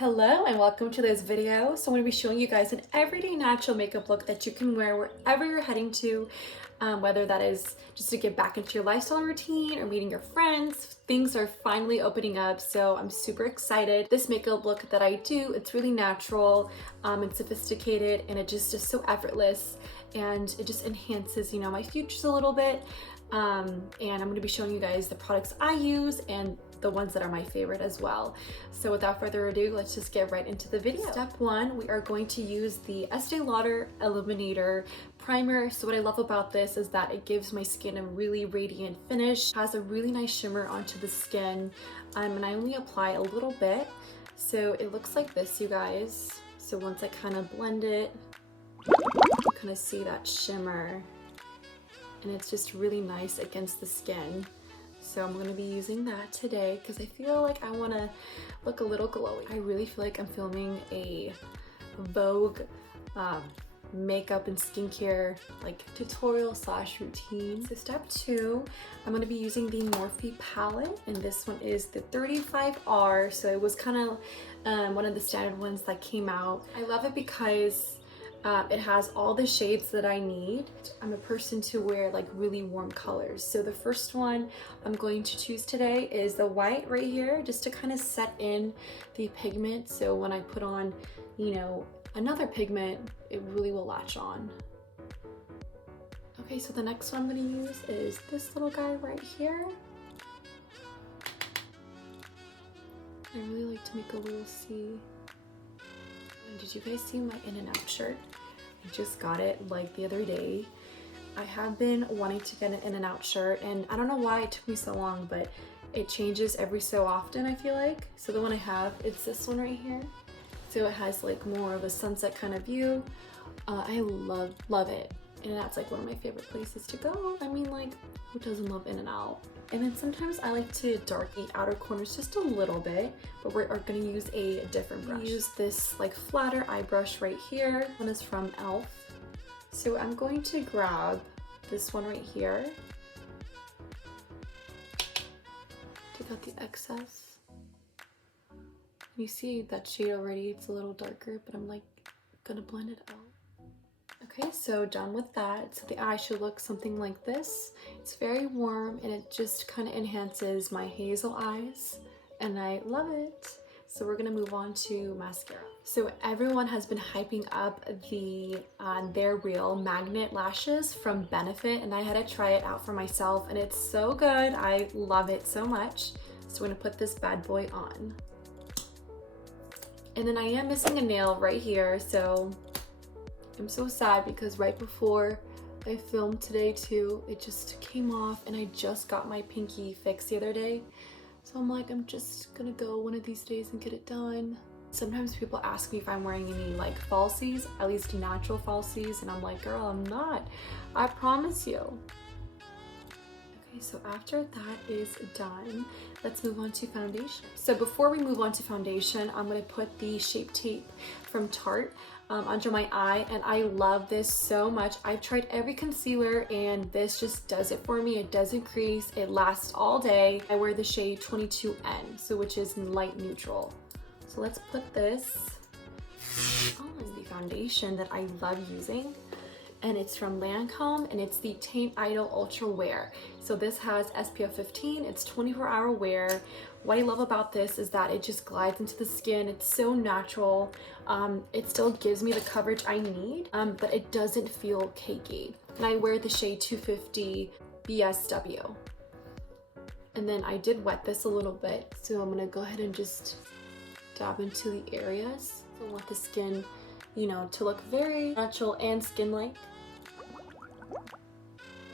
Hello and welcome to this video. So I'm going to be showing you guys an everyday natural makeup look that you can wear wherever you're heading to, whether that is just to get back into your lifestyle routine or meeting your friends. Things are finally opening up, so I'm super excited. This makeup look that I do, it's really natural and sophisticated, and it just is so effortless, and it just enhances, my features a little bit. And I'm going to be showing you guys the products I use and the ones that are my favorite as well. So without further ado, let's just get right into the video. Step one, we are going to use the Estee Lauder Illuminator primer. So what I love about this is that it gives my skin a really radiant finish, has a really nice shimmer onto the skin, and I only apply a little bit. So it looks like this, you guys. So once I kind of blend it, you kind of see that shimmer, and it's just really nice against the skin. So I'm going to be using that today because I feel like I want to look a little glowy. I really feel like I'm filming a Vogue makeup and skincare tutorial / routine. So step two, I'm going to be using the Morphe Palette, and this one is the 35R. So it was kind of one of the standard ones that came out. I love it because it has all the shades that I need. I'm a person to wear really warm colors. So the first one I'm going to choose today is the white right here, just to kind of set in the pigment. So when I put on, another pigment, it really will latch on. Okay, so the next one I'm going to use is this little guy right here. I really like to make a little C. Did you guys see my in and out shirt? I just got it the other day. I have been wanting to get an in and out shirt, and I don't know why it took me so long, but it changes every so often, I feel like. So the one I have, it's this one right here. So it has more of a sunset kind of view. I love it. In and out's one of my favorite places to go. I mean, who doesn't love in and out? And then sometimes I like to darken the outer corners just a little bit, but we're going to use a different brush. Use this flatter eye brush right here. This one is from e.l.f. So I'm going to grab this one right here. Take out the excess. You see that shade already, it's a little darker, but I'm gonna blend it out. Okay, so done with that. So the eye should look something like this. It's very warm and it just kind of enhances my hazel eyes, and I love it. So we're gonna move on to mascara. So everyone has been hyping up the Their Real magnet lashes from Benefit, and I had to try it out for myself, and it's so good. I love it so much. So we're gonna put this bad boy on. And then I am missing a nail right here, so I'm so sad because right before I filmed today too, it just came off, and I just got my pinky fixed the other day. So I'm just gonna go one of these days and get it done. Sometimes people ask me if I'm wearing any falsies, at least natural falsies, and I'm like, girl, I'm not. I promise you. Okay, so after that is done, let's move on to foundation. So before we move on to foundation, I'm gonna put the Shape Tape from Tarte under my eye, and I love this so much. I've tried every concealer and this just does it for me. It doesn't crease, it lasts all day. I wear the shade 22N, so which is light neutral. So let's put this on the foundation that I love using, and it's from Lancome, and it's the Teint Idole Ultra Wear. So this has SPF 15, it's 24-hour wear. What I love about this is that it just glides into the skin. It's so natural. It still gives me the coverage I need, but it doesn't feel cakey. And I wear the shade 250 BSW. And then I did wet this a little bit, so I'm gonna go ahead and just dab into the areas. So I want the skin, to look very natural and skin-like.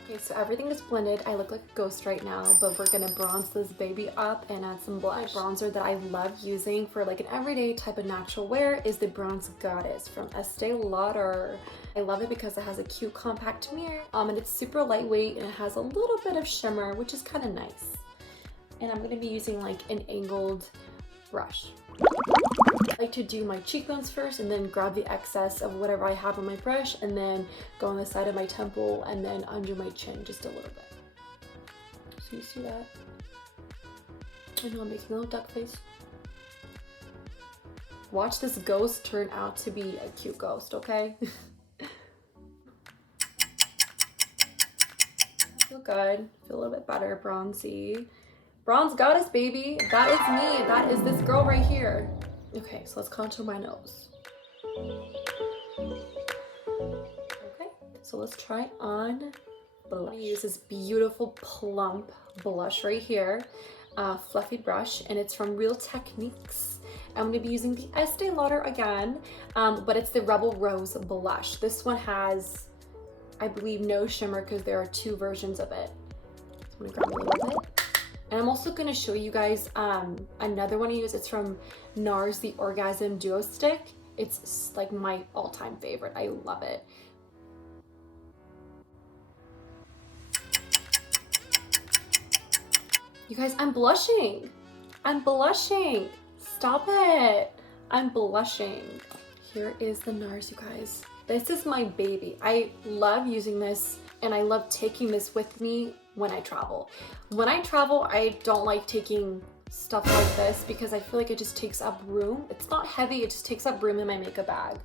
Okay, so everything is blended. I look like a ghost right now, but we're gonna bronze this baby up and add some blush. Bronzer that I love using for an everyday type of natural wear is the Bronze Goddess from Estee Lauder. I love it because it has a cute compact mirror, and it's super lightweight, and it has a little bit of shimmer, which is kind of nice. And I'm gonna be using an angled brush. I like to do my cheekbones first and then grab the excess of whatever I have on my brush and then go on the side of my temple and then under my chin just a little bit. So you see that? I know I'm making a little duck face. Watch this ghost turn out to be a cute ghost, okay? Feel good. Feel a little bit better, bronzy. Bronze goddess, baby. That is me. That is this girl right here. Okay, so let's contour my nose. Okay, so let's try on blush. I'm gonna use this beautiful plump blush right here. Fluffy brush, and it's from Real Techniques. I'm gonna be using the Estee Lauder again, but it's the Rebel Rose blush. This one has, I believe, no shimmer because there are 2 versions of it. So I'm gonna grab a little bit. And I'm also gonna show you guys another one I use. It's from NARS, the Orgasm Duo Stick. It's like my all-time favorite. I love it. You guys, I'm blushing. I'm blushing. Stop it. I'm blushing. Here is the NARS, you guys. This is my baby. I love using this, and I love taking this with me when I travel. When I travel, I don't like taking stuff like this because I feel like it just takes up room. It's not heavy, it just takes up room in my makeup bag.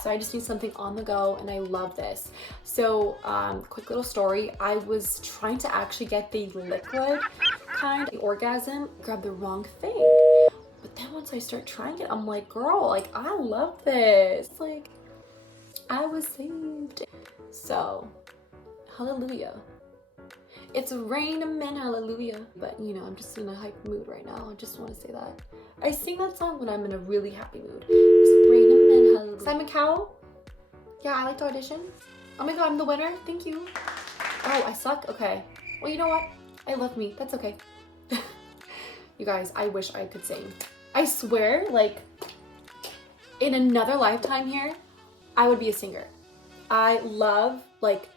So I just need something on the go, and I love this. So quick little story. I was trying to actually get the liquid kind, the Orgasm, grabbed the wrong thing. But then once I start trying it, I'm like, girl, like I love this. Like I was saved. So hallelujah. It's raining men, hallelujah. But you know, I'm just in a hype mood right now. I just want to say that. I sing that song when I'm in a really happy mood. It's raining men, hallelujah. Simon Cowell? Yeah, I like to audition. Oh my god, I'm the winner. Thank you. Oh, I suck? Okay. Well, you know what? I love me. That's okay. You guys, I wish I could sing. I swear, like, in another lifetime here, I would be a singer. I love, like,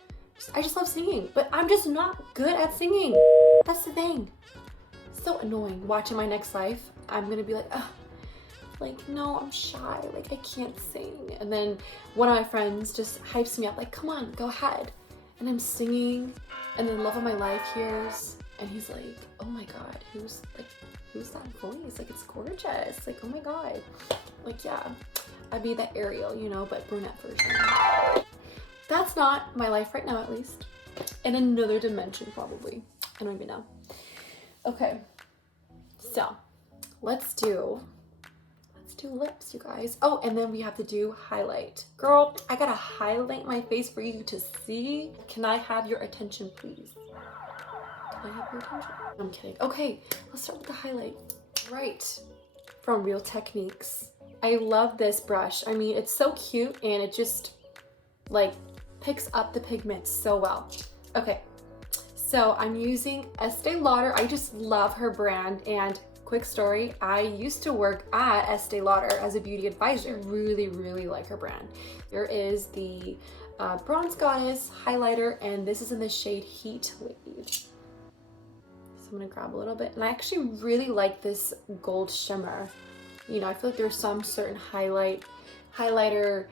I just love singing, but I'm just not good at singing. That's the thing. So annoying. Watching my next life, I'm gonna be like, ugh, like, no, I'm shy, like I can't sing. And then one of my friends just hypes me up, like, come on, go ahead. And I'm singing, and then love of my life hears, and he's like, oh my god, who's that voice? Like, it's gorgeous. Like, oh my god. Like, yeah, I'd be that Ariel, you know, but brunette version. That's not my life right now, at least. In another dimension, probably. I don't even know. Okay, so let's do lips, you guys. Oh, and then we have to do highlight. Girl, I gotta highlight my face for you to see. Can I have your attention, please? Can I have your attention? I'm kidding. Okay, let's start with the highlight. Right, from Real Techniques. I love this brush. I mean, it's so cute, and it just, like, picks up the pigments so well. Okay, so I'm using Estee Lauder. I just love her brand, and quick story, I used to work at Estee Lauder as a beauty advisor. Really, really like her brand. There is the Bronze Goddess highlighter, and this is in the shade Heat Wave. So I'm gonna grab a little bit, and I actually really like this gold shimmer. You know, I feel like there's some certain highlighter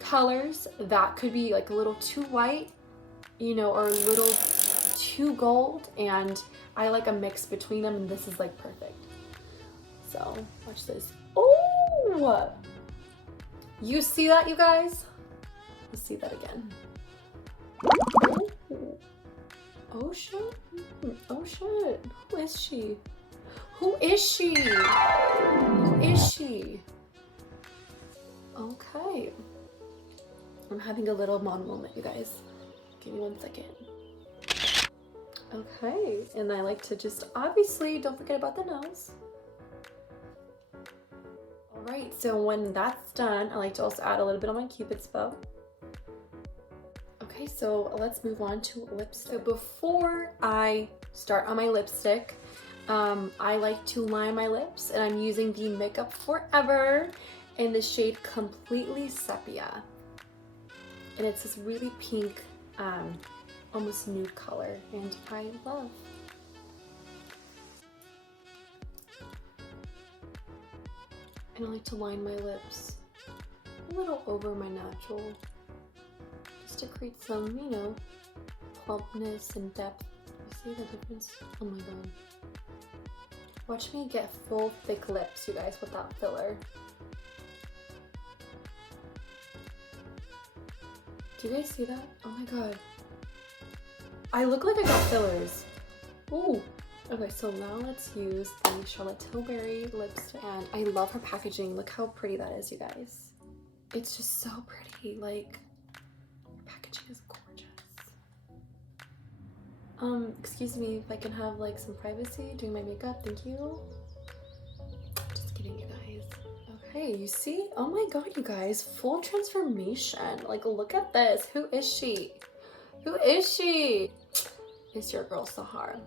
colors that could be like a little too white, you know, or a little too gold, and I like a mix between them, and this is like perfect. So watch this. Oh, you see that, you guys? Let's see that again. Oh, oh shit. Oh shit. Who is she? Who is she? Who is she? Okay, I'm having a little mon moment, you guys. Give me 1 second. Okay, and I like to just, obviously, don't forget about the nose. All right, so when that's done, I like to also add a little bit on my Cupid's bow. Okay, so let's move on to lipstick. So before I start on my lipstick, I like to line my lips, and I'm using the Makeup Forever in the shade Completely Sepia. And it's this really pink, almost nude color, and I love. And I like to line my lips a little over my natural, just to create some, you know, plumpness and depth. You see the difference? Oh my god. Watch me get full thick lips, you guys, without filler. Do you guys see that? Oh my god. I look like I got fillers. Ooh. Okay, so now let's use the Charlotte Tilbury lipstick. And I love her packaging. Look how pretty that is, you guys. It's just so pretty. Like, her packaging is gorgeous. Excuse me if I can have like some privacy doing my makeup. Thank you. Just kidding, you guys. Okay, you see? Oh my god, you guys. Full transformation. Like, look at this. Who is she? Who is she? It's your girl, Sahar.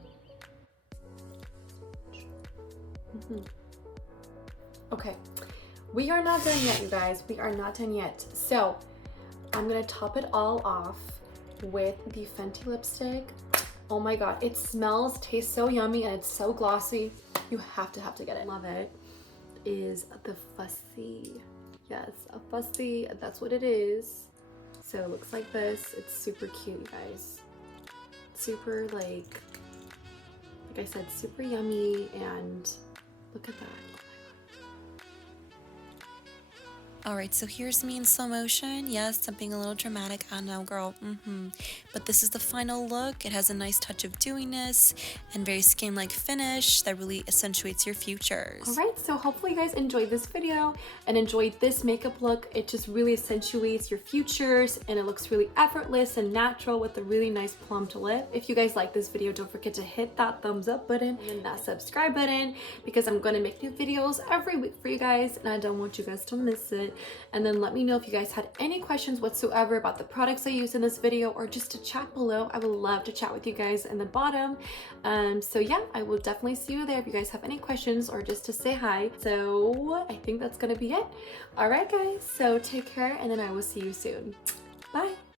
Okay, we are not done yet, you guys. We are not done yet. So I'm gonna top it all off with the Fenty lipstick. Oh my god, it smells, tastes so yummy, and it's so glossy. You have to get it. Love it. Is the Fussy. Yes, a Fussy. That's what it is. So it looks like this. It's super cute, you guys. Super like I said, super yummy, and look at that. All right, so here's me in slow motion. Yes, I'm being a little dramatic. I know, girl. But this is the final look. It has a nice touch of dewiness and very skin-like finish that really accentuates your features. All right, so hopefully you guys enjoyed this video and enjoyed this makeup look. It just really accentuates your features, and it looks really effortless and natural with a really nice plumped lip. If you guys like this video, don't forget to hit that thumbs up button and that subscribe button, because I'm going to make new videos every week for you guys, and I don't want you guys to miss it. And then let me know if you guys had any questions whatsoever about the products I used in this video, or just to chat below. I would love to chat with you guys in the bottom. So yeah, I will definitely see you there if you guys have any questions or just to say hi. So I think that's gonna be it. All right, guys, so take care, and then I will see you soon.